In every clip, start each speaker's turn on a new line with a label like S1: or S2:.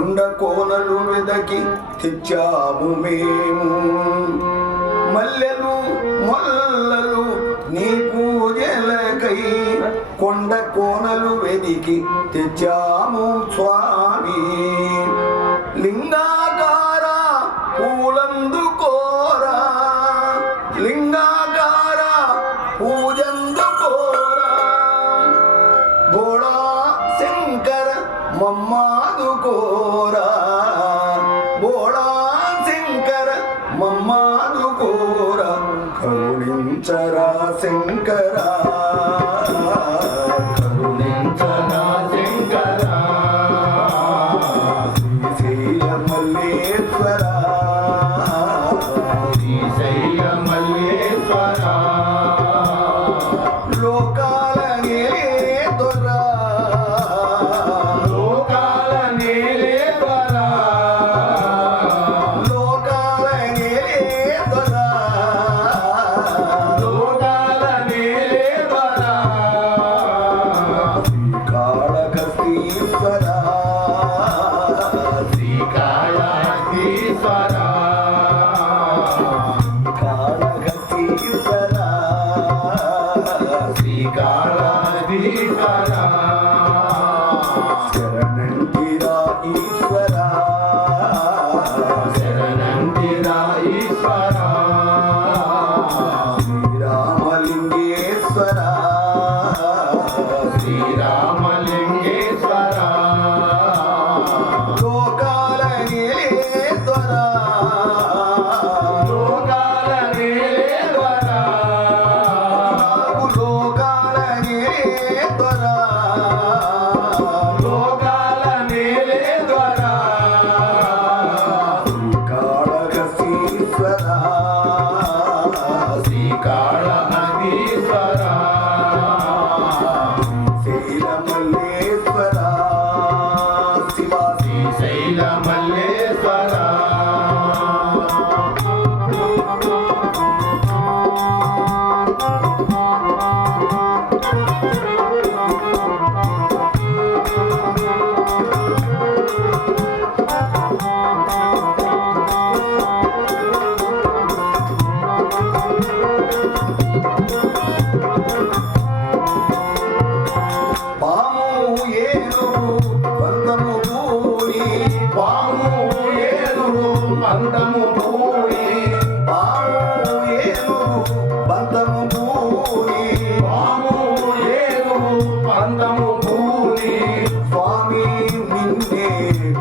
S1: కొండ కోనలు వెదకి తెచ్చాము మేము. మల్లెలు మల్లలు నీ పూజలకై కొండ కోనలు వెదికి తెచ్చాము స్వామి. బోళా శంకర మమ్మాను కోర కరుణించరా శంకరా.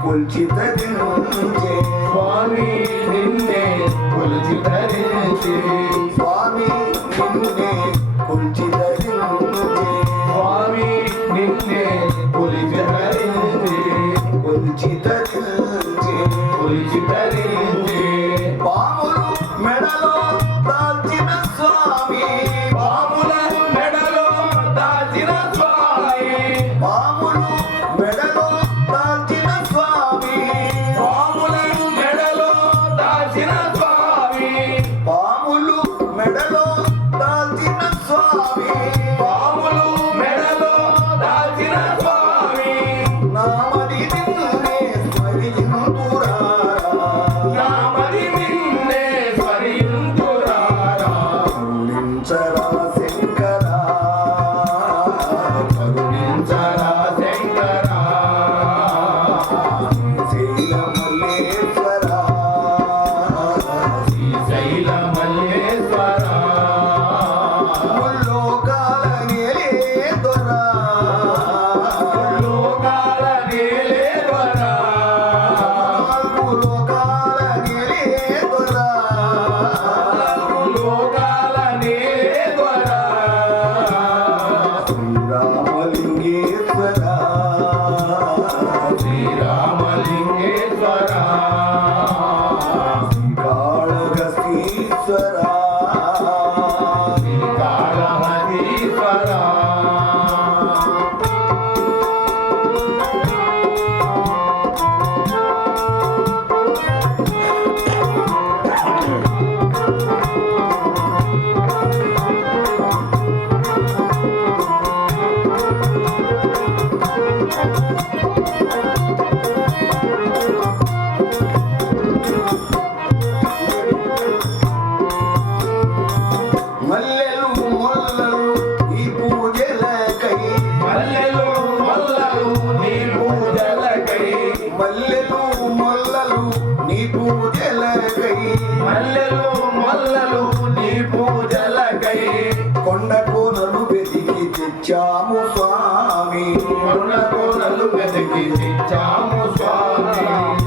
S2: புல் சித்ததினும்
S1: కొండకు నలు వెతికి తెచ్చాము స్వామి.
S2: కొండకు నలు వెతికి తెచ్చాము స్వామి.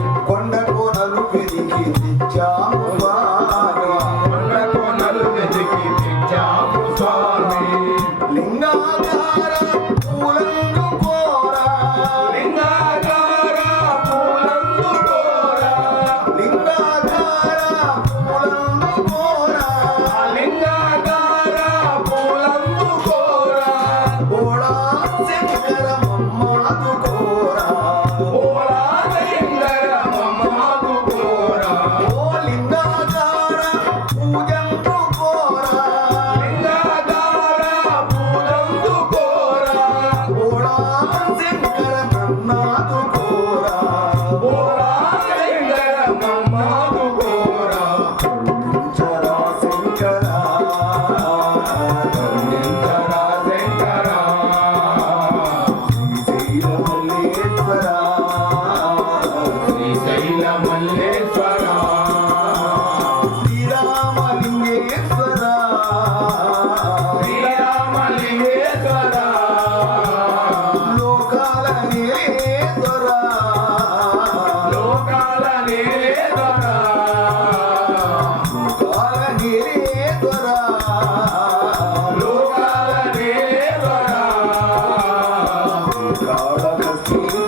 S1: Thank you.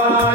S1: 와.